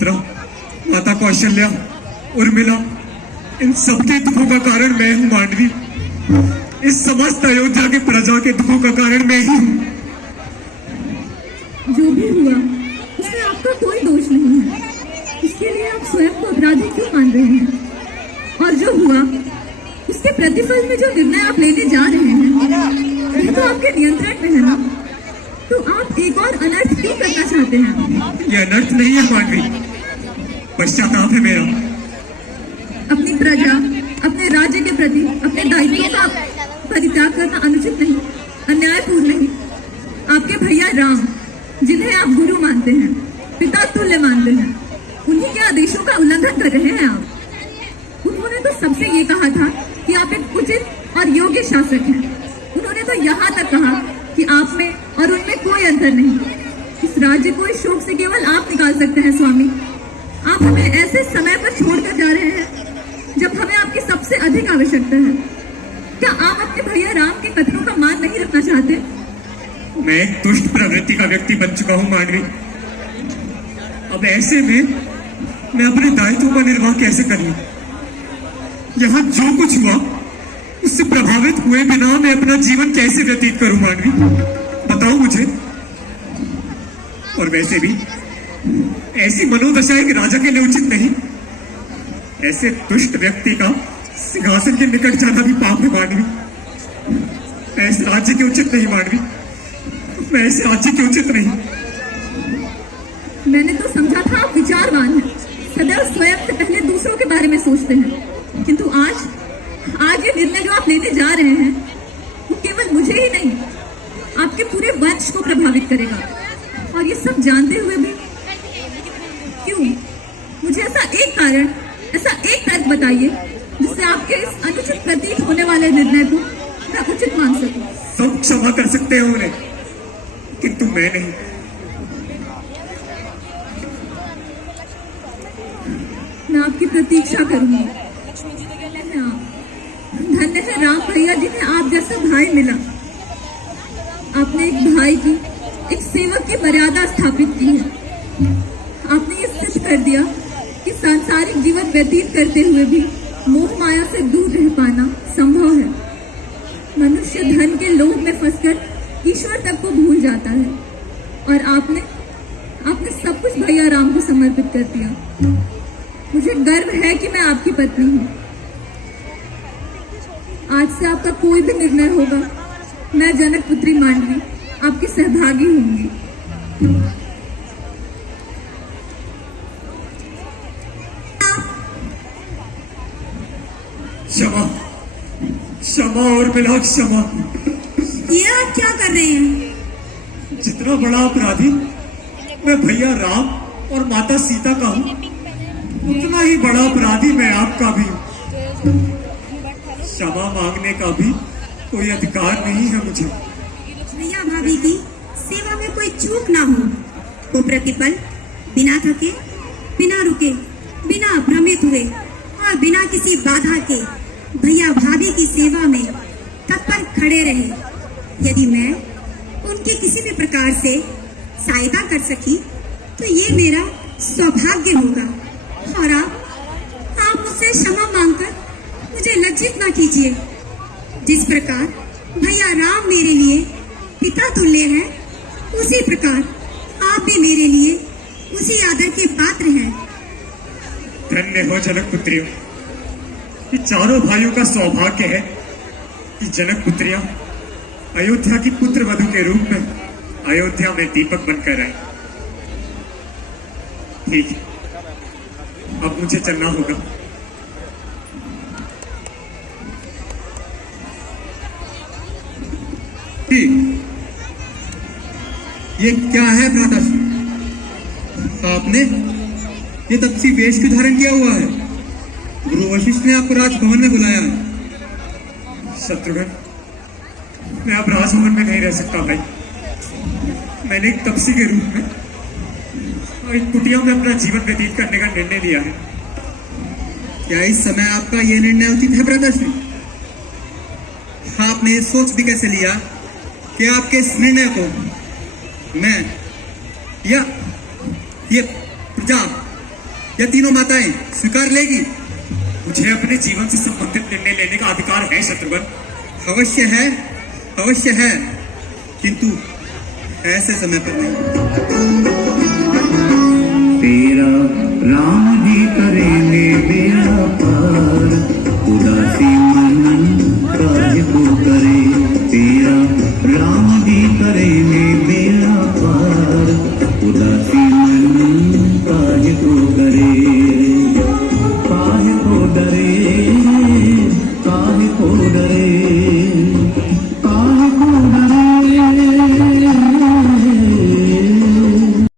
सुमित्रा, माता कौशल्या, उर्मिला, इन सबके दुखों का कारण मैं हूँ मांडवी। इस समस्त अयोध्या के प्रजा के दुखों का कारण मैं ही हूँ। जो भी हुआ उसमें आपका कोई दोष नहीं है, इसके लिए आप स्वयं को अपराधी क्यों मान रहे हैं? और जो हुआ उसके प्रतिफल में जो निर्णय आप लेने जा रहे हैं ये तो आपके नियंत्रण में है ना, तो आप एक और अनर्थ क्यों करना चाहते हैं? ये अनर्थ नहीं है मांडवी, पश्चाताप है मेरा। अपनी प्रजा, अपने राज्य के प्रति अपने दायित्वों का परित्याग करना अनुचित नहीं, अन्यायपूर्ण नहीं। आपके भैया राम, जिन्हें आप गुरु मानते हैं, पिता तुल्य मानते हैं, उन्हीं के आदेशों का उल्लंघन कर रहे हैं आप। उन्होंने तो सबसे ये कहा था कि आप एक उचित और योग्य शासक हैं। उन्होंने तो यहाँ तक कहा कि आप में और उनमें कोई अंतर नहीं। इस राज्य को इस शोक से केवल आप निकाल सकते हैं स्वामी। आप हमें ऐसे समय पर छोड़कर जा रहे हैं जब हमें आपकी सबसे अधिक आवश्यकता है। क्या आप अपने भैया राम के कथनों का मान नहीं रखना चाहते? मैं एक दुष्ट प्रवृत्ति का व्यक्ति बन चुका हूँ मांडवी। अब ऐसे में मैं अपने दायित्वों का निर्वाह कैसे कर लूं? यहाँ जो कुछ हुआ उससे प्रभावित हुए बिना मैं अपना जीवन कैसे व्यतीत करूं मांडवी? बताओ मुझे। और वैसे भी ऐसी मनोदशा एक राजा के लिए उचित नहीं। ऐसे दुष्ट व्यक्ति का सिंहासन के निकट जाना भी पाप है मांडवी। मैं इस राज्य के उचित नहीं मांडवी, मैं इस राज्य के उचित नहीं। मैंने तो समझा था आप विचारवान हैं, सदैव स्वयं से पहले दूसरों के बारे में सोचते हैं, किंतु आज ये निर्णय जो आप लेने जा रहे हैं वो केवल मुझे ही नहीं, आपके पूरे वंश को प्रभावित करेगा। और ये सब जानते हुए भी क्यों? मुझे ऐसा एक तर्क बताइए जिससे आपके इस अनुचित प्रतीत होने वाले निर्णय को मैं उचित मान सकूं। सब क्षमा कर सकते हैं उन्हें, किंतु मैं नहीं। मैं आपकी प्रतीक्षा करूंगी। धन्य है राम भैया जिन्हें आप जैसा भाई मिला। आपने एक भाई की, एक सेवक की मर्यादा स्थापित की है। आपने ये सिद्ध कर दिया कि सांसारिक जीवन व्यतीत करते हुए भी मोह माया से दूर रह पाना संभव है। मनुष्य धन के लोभ में फंसकर ईश्वर तक को भूल जाता है, और आपने सब कुछ भैया राम को समर्पित कर दिया। मुझे गर्व है कि मैं आपकी पत्नी हूँ। आज से आपका कोई भी निर्णय होगा, मैं जनक पुत्री मांडवी आपकी सहभागी होंगी। क्षमा, क्षमा और बिना क्षमा। ये आप क्या कर रहे हैं? जितना बड़ा अपराधी मैं भैया राम और माता सीता का हूँ, उतना ही बड़ा अपराधी मैं आपका भी हूँ। क्षमा मांगने का भी कोई अधिकार नहीं है मुझे। भैया भाभी की सेवा में कोई चूक ना हो, वो प्रतिपल बिना थके, बिना रुके, बिना भ्रमित हुए और बिना किसी बाधा के भैया भाभी की सेवा में तत्पर खड़े रहे। यदि मैं उनकी किसी भी प्रकार से सहायता कर सकी तो ये मेरा सौभाग्य होगा। और आप मुझसे क्षमा मांगकर मुझे लज्जित ना कीजिए। जिस प्रकार भैया राम मेरे लिए पिता तुल्य हैं, उसी प्रकार आप भी मेरे लिए उसी आदर के पात्र हैं। धन्य हो जनक पुत्रियों। ये चारों भाइयों का सौभाग्य है कि जनक पुत्रियां अयोध्या की पुत्र वधू के रूप में अयोध्या में दीपक बनकर आए। ठीक है, अब मुझे चलना होगा। ये क्या है भ्राता? आपने ये तपसी वेश क्यों धारण किया हुआ है? गुरु वशिष्ठ ने आपको राजभवन में बुलाया है। शत्रुघ्न, मैं अब राजभवन में नहीं रह सकता भाई। मैंने एक तपसी के रूप में और एक कुटिया में अपना जीवन व्यतीत करने का निर्णय लिया है। क्या इस समय आपका यह निर्णय उचित है भ्राताश्री? आपने ये सोच भी कैसे लिया कि आपके इस निर्णय को मैं या ये प्रजा या तीनों माताएं स्वीकार लेगी? मुझे अपने जीवन से संबंधित निर्णय लेने का अधिकार है शत्रुघ्न। अवश्य है, अवश्य है, किंतु ऐसे समय पर नहीं। तेरा राम जी करे